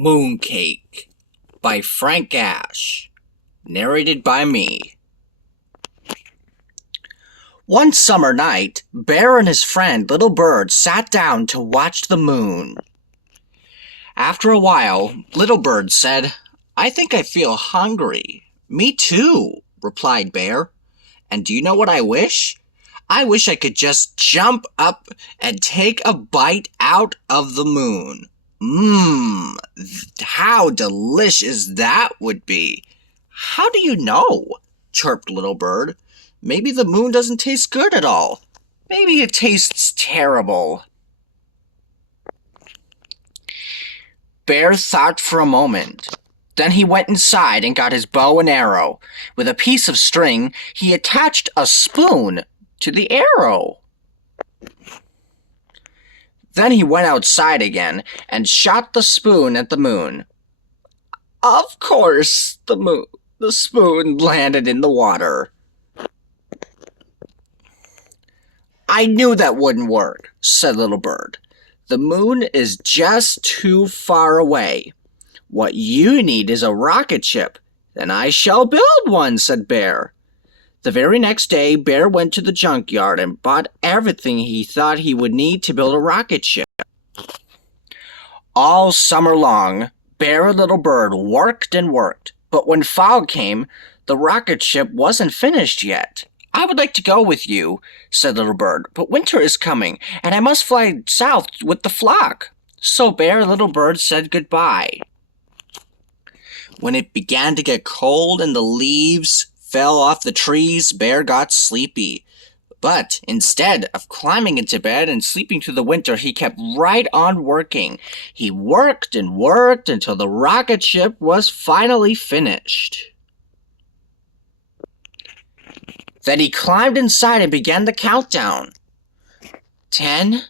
MOONCAKE by Asch, narrated by me. One summer night, Bear and his friend Little Bird sat down to watch the moon. After a while, Little Bird said, "I think I feel hungry." "Me too," replied Bear. "And do you know what I wish? I wish I could just jump up and take a bite out of the moon. How delicious that would be." "How do you know?" chirped Little Bird. "Maybe the moon doesn't taste good at all. Maybe it tastes terrible." Bear thought for a moment. Then he went inside and got his bow and arrow. With a piece of string, he attached a spoon to the arrow. Then he went outside again and shot the spoon at the moon. Of course, the spoon landed in the water. "I knew that wouldn't work," said Little Bird. "The moon is just too far away. What you need is a rocket ship." "Then I shall build one," said Bear. The very next day, Bear went to the junkyard and bought everything he thought he would need to build a rocket ship. All summer long, Bear and Little Bird worked and worked, but when fall came, the rocket ship wasn't finished yet. "I would like to go with you," said Little Bird, "but winter is coming, and I must fly south with the flock." So Bear and Little Bird said goodbye. When it began to get cold and the leaves fell off the trees, Bear got sleepy. But instead of climbing into bed and sleeping through the winter, he kept right on working. He worked and worked until the rocket ship was finally finished. Then he climbed inside and began the countdown. 10,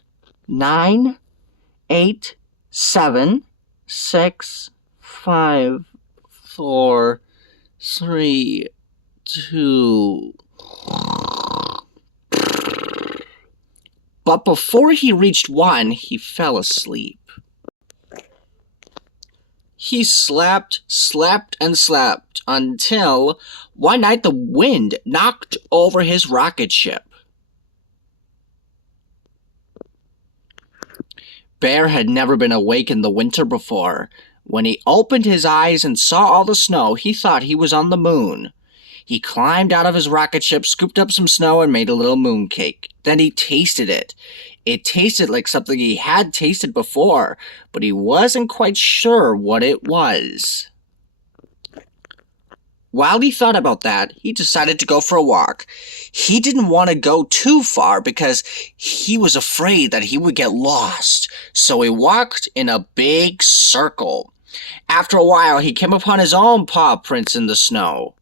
9, 8, 7, 6, 5, 4, 3, 2. But before he reached 1, he fell asleep. He slept and slept until one night the wind knocked over his rocket ship. Bear had never been awake in the winter before. When he opened his eyes and saw all the snow, he thought he was on the moon. He climbed out of his rocket ship, scooped up some snow, and made a little mooncake. Then he tasted it. It tasted like something he had tasted before, but he wasn't quite sure what it was. While he thought about that, he decided to go for a walk. He didn't want to go too far because he was afraid that he would get lost, so he walked in a big circle. After a while, he came upon his own paw prints in the snow.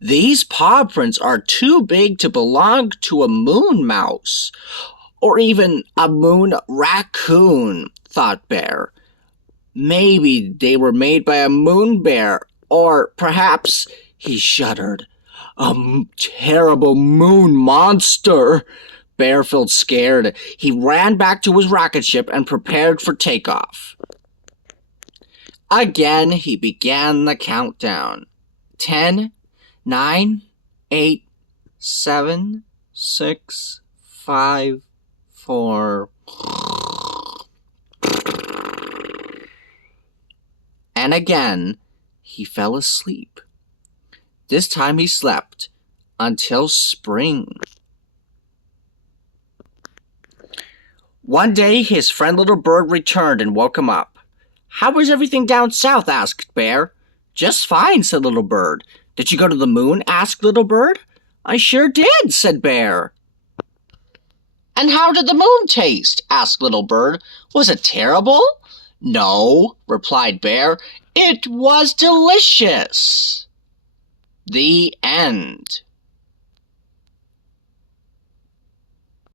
"These paw prints are too big to belong to a moon mouse, or even a moon raccoon," thought Bear. "Maybe they were made by a moon bear, or perhaps," he shuddered, "a terrible moon monster." Bear felt scared. He ran back to his rocket ship and prepared for takeoff. Again, he began the countdown. 10, 9, 8, 7, 6, 5, 4. And again, he fell asleep. This time he slept until spring. One day, his friend Little Bird returned and woke him up. "How was everything down south?" asked Bear. "Just fine," said Little Bird. "Did you go to the moon?" asked Little Bird. "I sure did," said Bear. "And how did the moon taste?" asked Little Bird. "Was it terrible?" "No," replied Bear. "It was delicious." The end.